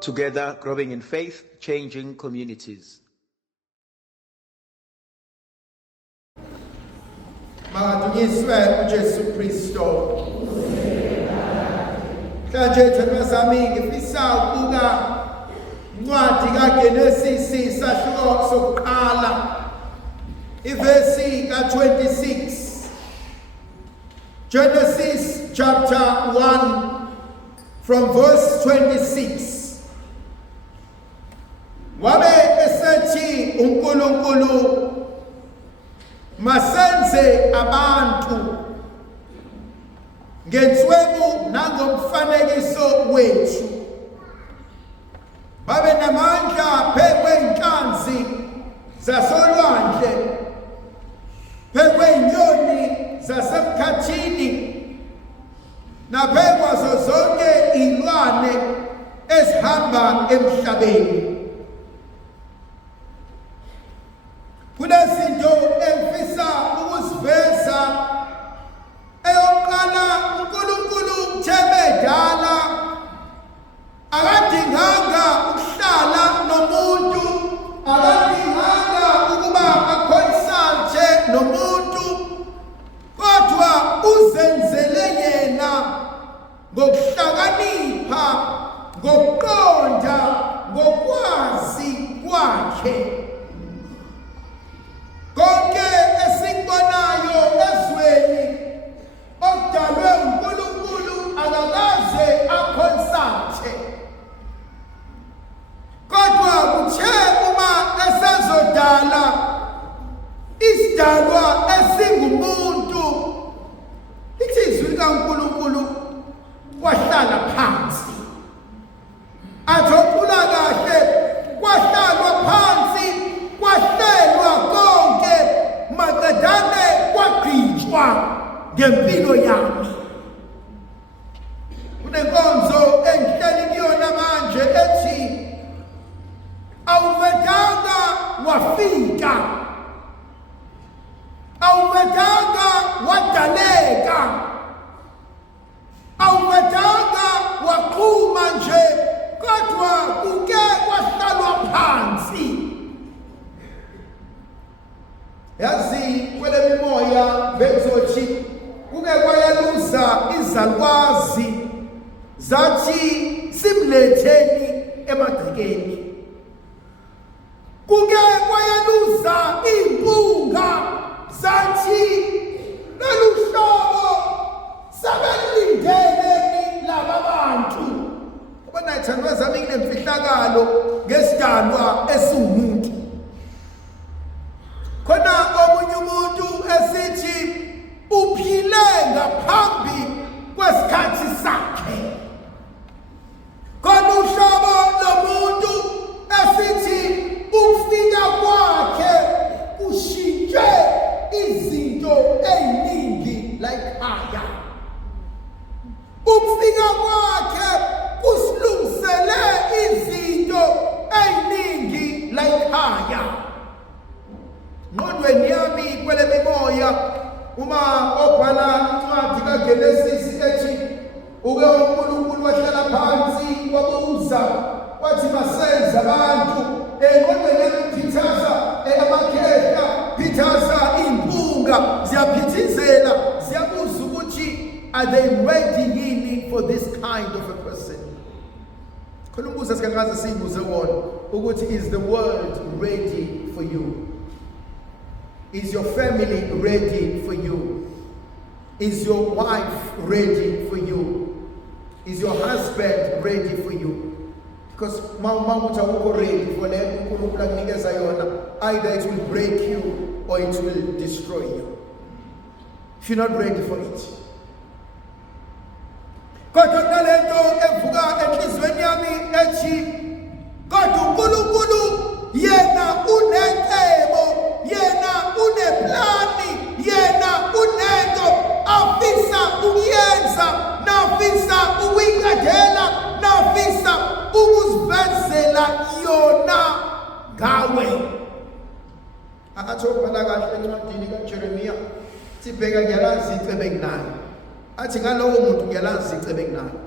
Together, growing in faith, changing communities. Makadunyiswe uJesu Kristo. Manje thina sami ngifisa ukubuka incwadi kaGenesis isahluko sokuqala ivesi ka26. Genesis chapter 1 from verse 26. Wabe esethi uNkulunkulu masenze abantu ngenswebu nangomfanekiso wethu babe namandla phekweinhlanzi zasolwandle phekweinyoni zasemkhathini naphekwazo zonke ilwane ezihamba emhlabeni. Kunezinto engifisa ukuziveza. Eyokuqala, uNkulunkulu themedala akadinganga ukuhlala nomuntu, akadinganga ukuba aconsulte nomuntu, kodwa uzenzele yena ngokuhlakanipha, ngokuqonda, ngokwazi kwakhe. Konke esikubonayo ezweni okudalwe uNkulunkulu akakaze aconsulte, kodwa kuthe uma esezodala isidalwa esingumuntu, lithi izwi likaNkulunkulu wahlala phansi, athopula kahle, kwahlalwa phansi, kwahlelwa konke, maqedane kwagqitshwa ngempilo yami. Kunenkonzo engihleli kuyona manje ethi awuvedanga wafika, awuvedanga wadaleka, awuvedanga waqhuma nje, kodwa kuke kwahlalwa phansi. Yazi kwele mimoya bezothi kuke kwayaluza izalukwazi zathi simletheni emagcekeni. Kuke kwayaluza impunga zathi leluhlobo sabelindele laba bantu. Ubona ithandwa zami nginemfihlakalo ngesidalwa esiwumuntu. Khona omunye umuntu esithi uphile ngaphambi kwesikhathi sakhe. Khona uhlobo lomuntu esithi ukufika kwakhe kushintshe izinto eziningi layikhaya. Ukufika kwakhe kusilungisele izinto eziningi layikhaya. Ngqondweni yami kwele mimoya uma obhala incwadi kaGenesis ethi uke uNkulunkulu wahlala phansi wabuza wathi masenze abantu, engqondweni yami phithaza amakhehla, phithaza impunga, ziyaphithizela, ziyabuza ukuthi are they ready yini for this kind of a person? Khona umbuzo sikangaze siyibuze wona ukuthi is the world ready for you? Is your family ready for you? Is your wife ready for you? Is your husband ready for you? Because mama ready for them, either it will break you or it will destroy you. If you're not ready for it. Kodwa nalento evuka enhlizweni yami ethi kodwa uNkulunkulu yena unencebo, yena uneplani, yena unento afisa ukuyenza, nafisa ukuyinqedela, nafisa ukuzivezela yona ngawe. Akathola kahle encwadini kaJeremiya sibheka ngiyalazi icebe enginayo. Athi ngalowo muntu ngiyalazi icebe enginayo.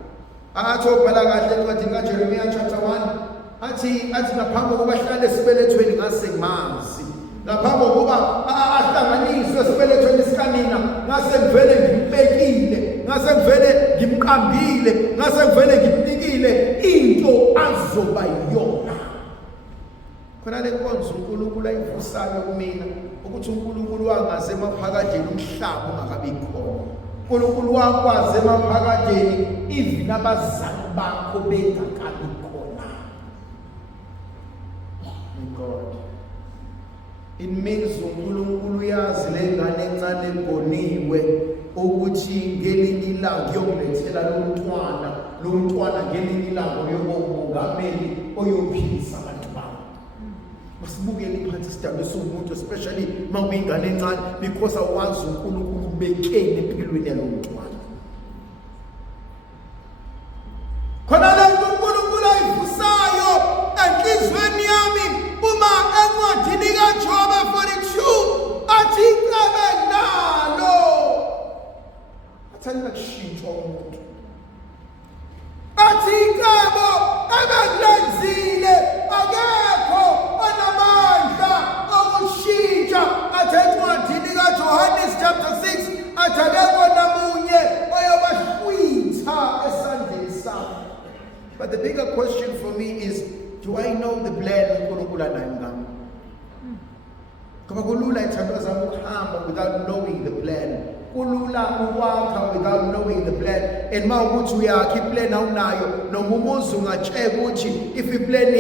athi obhala kahle encwadini kaJeremiya chapter 1 athi ngaphambi kokuba ahlale esibelethweni ngase ngimazi, ngaphambi kokuba ahlanganiswe esibelethweni sikanina ngase ngivele ngimbekile, ngase ngivele ngimqambile, ngase ngivele ngimnikile into azoba yona. Khona le nkonzo uNkulunkulu ayivusayo kumina ukuthi uNkulunkulu wangaze emaphakadeni umhlaba ungakabi khona. uNkulunkulu wakwazi emaphakadeni even abazali bakho bengakabi khona. God, it means uNkulunkulu yazi lengane encane egoniwe ukuthi ngelinye ilanga uyongilethela lo mntwana ngelinye ilanga uyokumongameli oyophilisa abantu bakho. Masibukele phansi isidalwe somuntu, especially mawuyingane encane, because awazi uNkulunkulu ubekeni empilweni yalo mntwana. Khona la uNkulunkulu ayivusayo enhlizweni yami uma encwadini kaJobe 42 athi icebe nalo athanda kushintsha umuntu, athi icebo ebekulenzile akekho onamandla okushintsha. Athi encwadini kaJohannes chapter 6 athi akekho namunye oyobahlwitha esandleni sakhe. But the bigger question for me is, do I know the plan uNkulunkulu anayo ngami? Ngoba kulula ithando zami ukuhamba without knowing the plan. Kulula ukwakha without knowing the plan. And mawukuthi uyakha iplan awunayo, noma umuzi ungatsheka ukuthi if iplan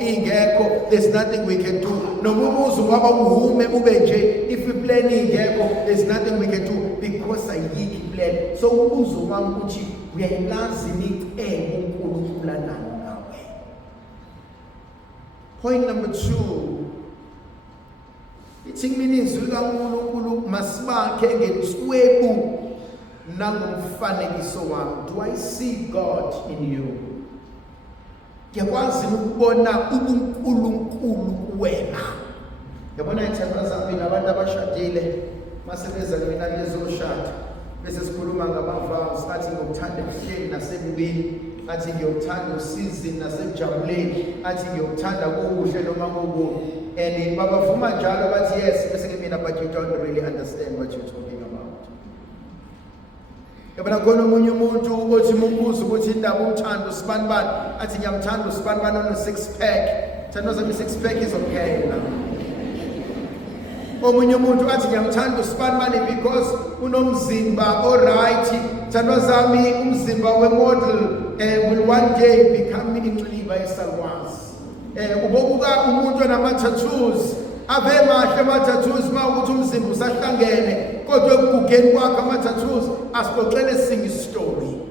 ingekho there's nothing we can do. Noma umuzi ungaba uhume ube nje, if iplan ingekho there's nothing we can do because ayikho iplan. So ubuzo wami ukuthi uyayilazi icebo uNkulunkulu anayo ngawe. Point number 2, ithi mina izwi likaNkulunkulu masibakhe ngenswebu nangomfanekiso wami. Do I see God in you? Ngiyakwazi ukubona ubuNkulunkulu wena. Yabona ithemba zami nabantu abashadile masebeza mina lezoshada bese sikhuluma ngama-vows, athi ngiyokuthanda ebuhleni nasebubini, athi ngiyokuthanda usizini nasebujabuleni, athi ngiyokuthanda kukuhle noma kukubi. And babavuma njalo bathi yes, bese kimina, but you don't really understand what you're talking about. Yabona khona omunye umuntu othi mumbuzo ukuthi indaba umthando usibanibani, athi ngiyamthanda usibanibani ono 6-pack. Thando zami 6-pack is okay now. Omunye umuntu athi ngiyamthanda usibanibani because unomzimba alright. Thando zami umzimba wemodel will one day become inxiliba yesalwazi. Ubobuka umuntu onama-tattoos ave mahle ama-tattoos mawukuthi umzimba usahlangene kodwa ekugugeni kwakhe ama-tattoos asixoxele esinye isitory.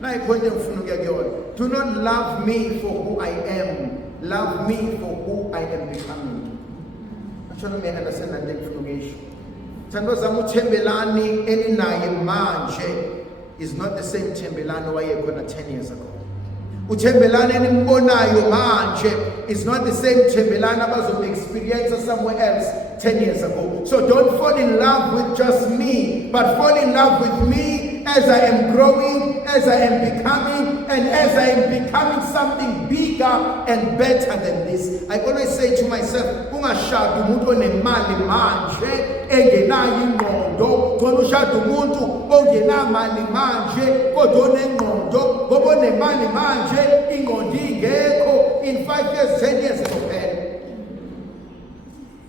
Nayi point engifuna ukuya kuyona. Do not love me for who I am, love me for who I am becoming. Actually, may understand that information. Thando zami uThembelani eninaye manje is not the same Thembelani owayekhona 10 years ago. uThembelani enimbonayo manje is not the same Thembelani abazobe experience somewhere else 10 years ago. So don't fall in love with just me, but fall in love with me as I am growing, as I am becoming, and as I am becoming something bigger and better than this. I always say to myself, ungashada umuntu onemali manje engenayo ingqondo, khona ushada umuntu ongenamali manje kodwa onengqondo, ngoba onemali manje ingqondo ingekho, in 5 years 10 years izophela.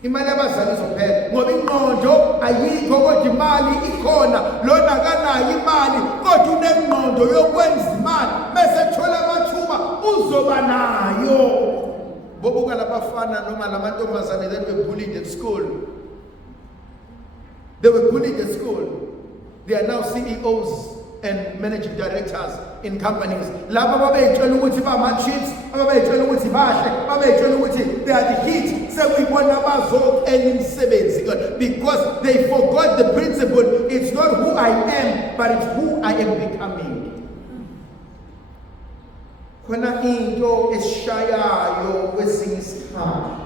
Imali abazali izophela ngoba ingqondo ayikho kodwa imali ikhona. Lona akanayo imali kodwa unengqondo yokwenza imali, bese ethola amathuba uzoba nayo. Bobuka labafana noma lamantombazane that were bullied at school. They were bullied at school. They are now CEOs and managing directors in companies. Laba babeyitshela ukuthi bama-chiefs, ababeyitshela ukuthi bahle, babeyitshela ukuthi they are the heat. Sekuyibona bazo emsebenzi because they forgot the principle. It's not who I am, but it's who I am becoming. Khona into esishayayo kwesinye isikhathi.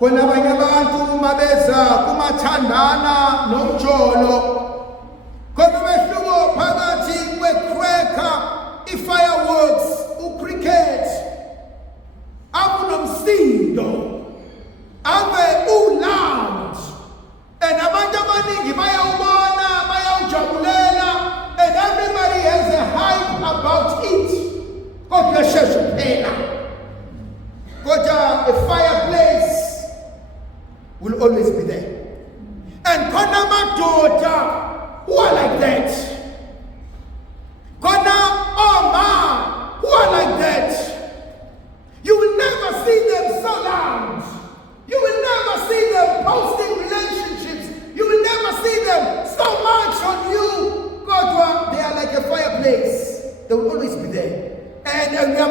Khona abanye abantu mabeza kumathandana nomjolo, khona umehluko phakathi kwe-cracker i-fireworks, cricket, akunomsindo, ave uloud, and abantu abaningi bayawubona, bayawujabulela, and everybody has a hype about it. Kodwa sheshe kuphela. Kodwa a fireplace will always be there. And khona amadoda who are like that. Khona omama who are like that. You will never see them so loud. You will never see them posting relationships. You will never see them so much on you. God, they are like a fireplace. They will always be there. And no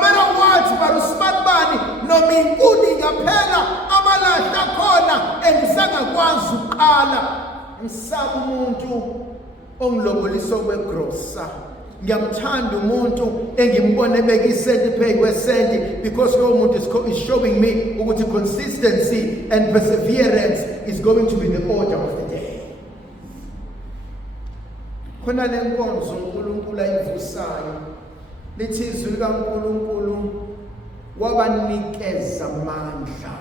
matter what, barusmat bani, no minkuni ngaphela amalahla khona engisangakwazi uqala. Ngisabe umuntu ongiloboliso kwegrosa. Ngiyamthanda umuntu engimbone beka isenti pay kwesenti, because lo muntu is showing me ukuthi consistency and perseverance is going to be the order of the day. Khona lenkonzo uNkulunkulu ayivusayo lithi izwi likaNkulunkulu wabanikeza amandla.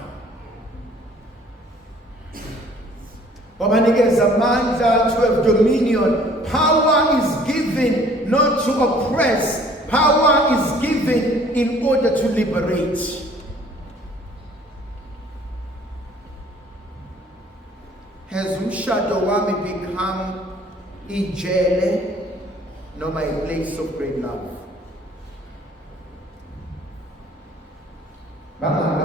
Wabanikeza amandla to have dominion. Power is given not to oppress. Power is given in order to liberate. Has umshado wami become ijele noma a place of great love? Abantu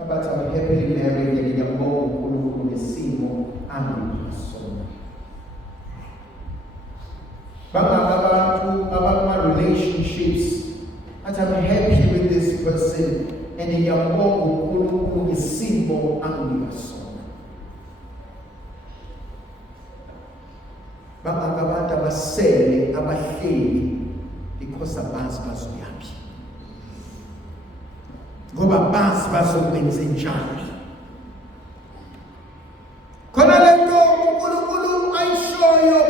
abathi I'm happily married ngiyabonga uNkulunkulu ngesimo angiphasona. Abantu abama relationships athi I'm happy with this person and ngiyabonga uNkulunkulu ngesimo angiphasona. Abantu abasele abahleli because abazi bazoyaphi. Ngoba bazi bazokwenza njani. Khona lento uNkulunkulu ayishoyo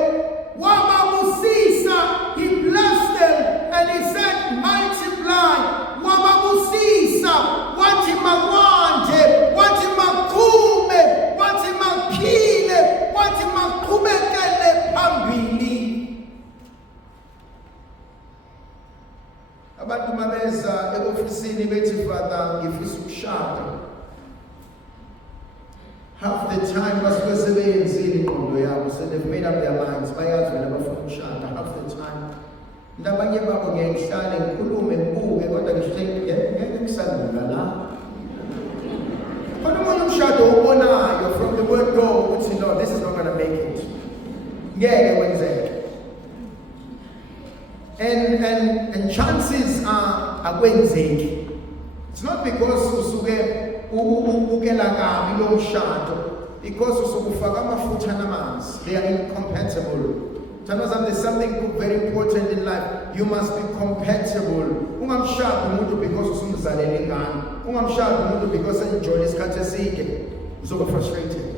wababusisa, he blessed them and he said multiply. Wababusisa wathi makwande, wathi makhume, wathi maphile, wathi maqhubekele phambili. Abantu mabeza eofisini bethi Father ngifisa ukushada. Half the time basuke sebeyenzile ingqondo yabo, so they've made up their minds, bayazi wena bafuna ukushada. Half the time ndabanye babo ngiyahlala ngikhulume ngibuke kodwa ngeke ngisandula la. Kodwa umuntu umshado ubonayo from the word go ukuthi no, this is not going to make it. Ngeke kwenzeke. And chances are akwenzeki. It's not because usuke ukela kabi lo mshado, because usukufaka amafutha namanzi. They are incompatible. There's something very important in life. You must be compatible. Ungamshada umuntu because usumzalele ingane. Ungamshada umuntu because enjoy isikhathi eside. Uzoba frustrated.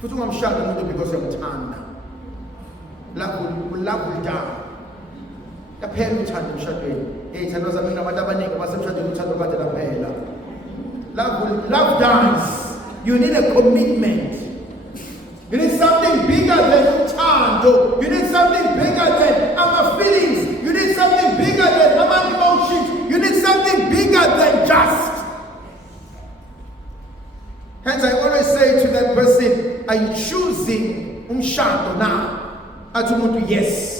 Futhi ungamshada umuntu because uyamthanda. Love will die. Yaphela uthando emshadweni. Thando zami nabantu abaningi basemshadweni uthando kade laphela. Love dies. You need a commitment. You need something bigger than uthando. You need something bigger than our feelings. You need something bigger than our emotions. You need something bigger than just. Hence I always say to that person, are you choosing umshado now? Athi umuntu yes.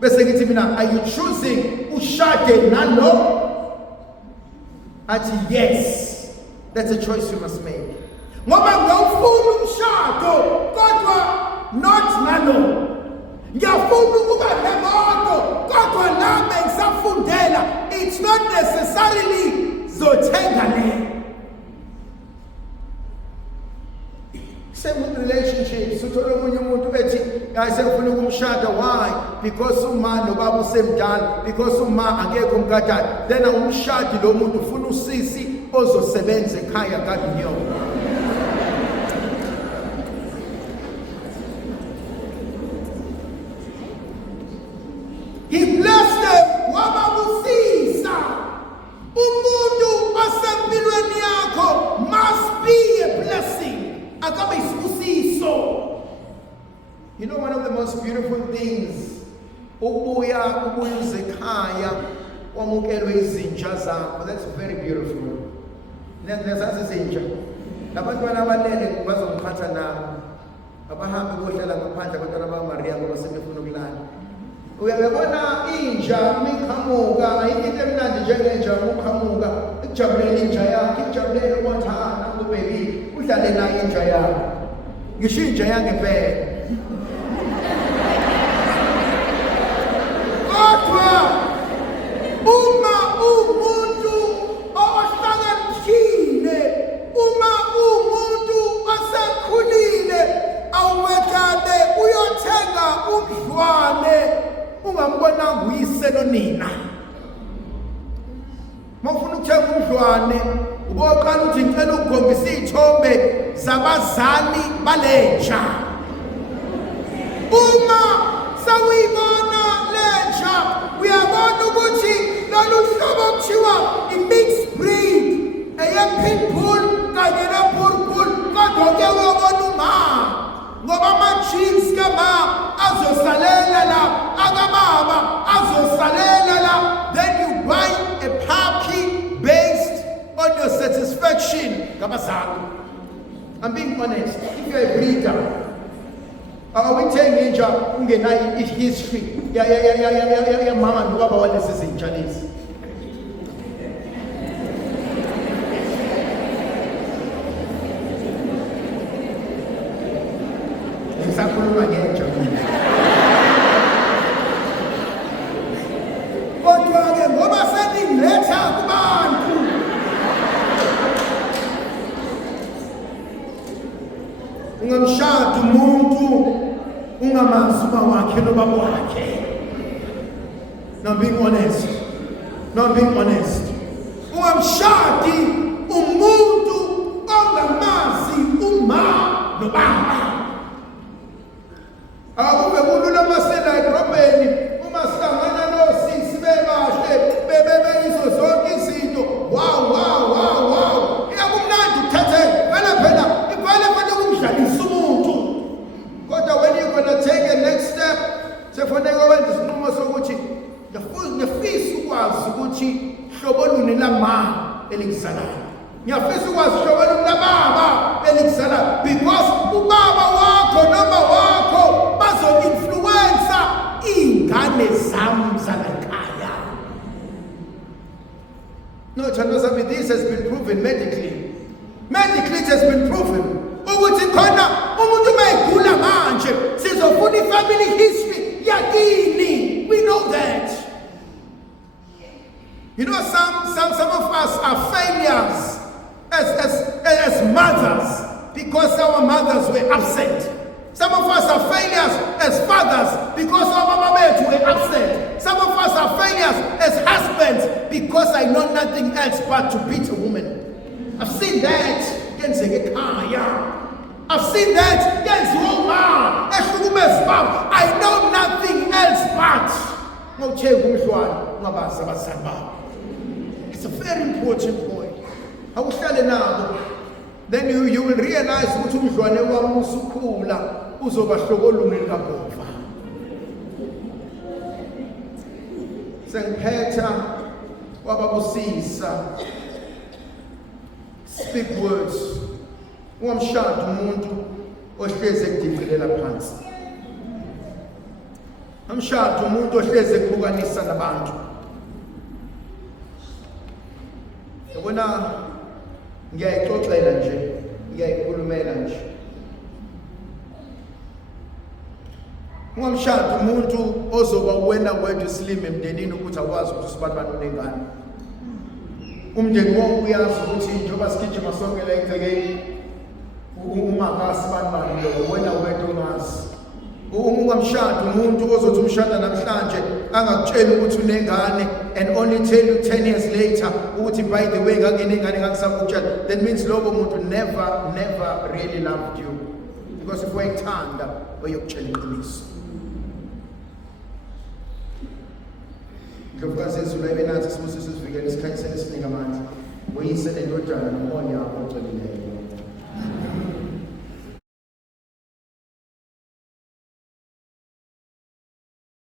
Bese ngithi mina, are you choosing ushade nalo? Athi yes. That's a choice you must make. Ngoba ngiyafuna umshado kodwa not nalo. Ngiyafuna ukuba nemoto kodwa nami ngisafundela. It's not necessarily zothenga le. Same relationships, uthola omunye umuntu bethi ayisefuna ukumshada. Why? Because uma nobaba usemdala, because uma akekho umkadala. Then umshadi lo muntu ufuna usisi ozosebenza ekhaya kaDinyo. You know, one of the most beautiful things, ubuya uzekhaya wamukelwe izinja zakho. That's very beautiful. Nezazi izinja. Labantwana abanele bazongiphatha nabo. Abahambe bohlala ngaphandle abantwana bakaMaria ngoba sebefuna ukulala. Uyabona inja miqhamuka ayikho into emnandi njengenja ukuqhamuka ikujabulela inja yakhe ikujabulela ukwathana ubaby udlale nayo inja yakhe. Ngisho inja yangempela. Kodwa uma umuntu ohlakaniphile, uma umuntu asekhulile, awuwekade uyothenga umdlwane ungambonanga uyise nonina. Mawufuna ukuthenga umdlwane uboqala uthi ngicela ukukhombisa izithombe zabazali balenja. Uma sawuyibona lenja uyabona ukuthi lolu hlobo kuthiwa i-mixed breed eye-pitbull kanye ne-bull kodwa-ke uyabona uma ngoba ama-genes kama azosalela la akababa azosalela la, then you buy a puppy based on your satisfaction ngabazali. I'm being honest. If you're a breeder, awuyithengi inja ungenayo i-history ya mama nobaba walezi zinja lezi. Ngisakhuluma ngenja mina. Kodwa-ke ngoba seniletha kubantu ungamshada umuntu ungamazi uba wakhe nobaba wakhe. Now I'm being honest. Ungamshadi umuntu ongamazi uma nobaba. Akube kulula masela edrobheni uma sihlangana nosisi bebahle bebeyizo zonke izinto. Wow. Iyakumnandi ukuthathe phela ivele ukumdlalisa umuntu. Kodwa when you're going to take a next step, sefoneke wenza isinqumo sokuthi ngiyafisa ukwazi ukuthi hlobo luni lama elikuzalayo. Ngiyafisa ukwazi hlobo luni lababa elikuzalayo, because ubaba wakho noma wakho bazo-influencer iy'ngane zami zalakhaya. No, Chando Sami, this has been proven medically. Medically it has been proven. Ukuthi khona umuntu mayigula manje sizofuna i-family history yakini. We know that. You know, some of us are failures as mothers because our mothers were absent. Some of us are failures as fathers because our mama were absent. Some of us are failures as husbands because I know nothing else but to beat a woman. I've seen that. I've seen that. I know nothing else but. It's a very important point. Then you will realize ukuthi umdlwane wami usukhula uzoba hlobo luni likagova. Sengiphetha wababusisa. Speak words. Ungamshada umuntu ohleze ekudicilela phansi. Amshada umuntu ohleze ekukhukanisa nabantu. Yabona ngiyayixoxela nje, ngiyayikhulumela nje. Ungamshada umuntu ozoba wena wedwa isilime emndenini ukuthi akwazi ukuthi sibantu banengane. Umndeni wonke uyazi ukuthi njengoba sigijima sonke la egcekeni uma kasibani lo wena wedwa ungazi. Ungamshada umuntu ozothi umshada namhlanje angakutshela ukuthi unengane and only tell you 10 years later ukuthi by the way ngangenengane ngangisakutshela. That means lobo muntu never really loved you, because if wayithanda wayokutshela iqiniso. Ndlovukazi ezulu ayibenathi sibusiso sivikele isikhanyisele isinika amandla. Uyise nendodana nomoya wakho ogcweleyo.